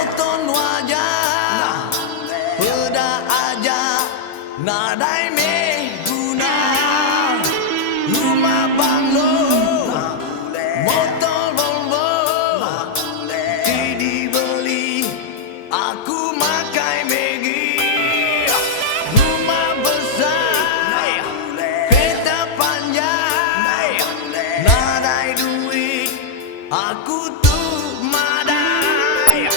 nonton wajah Peda aja nadai meguna Rumah banglo Motor Volvo Tidak beli Aku makai Megi Rumah besar Kereta panjang Nadai duit Aku tuh madai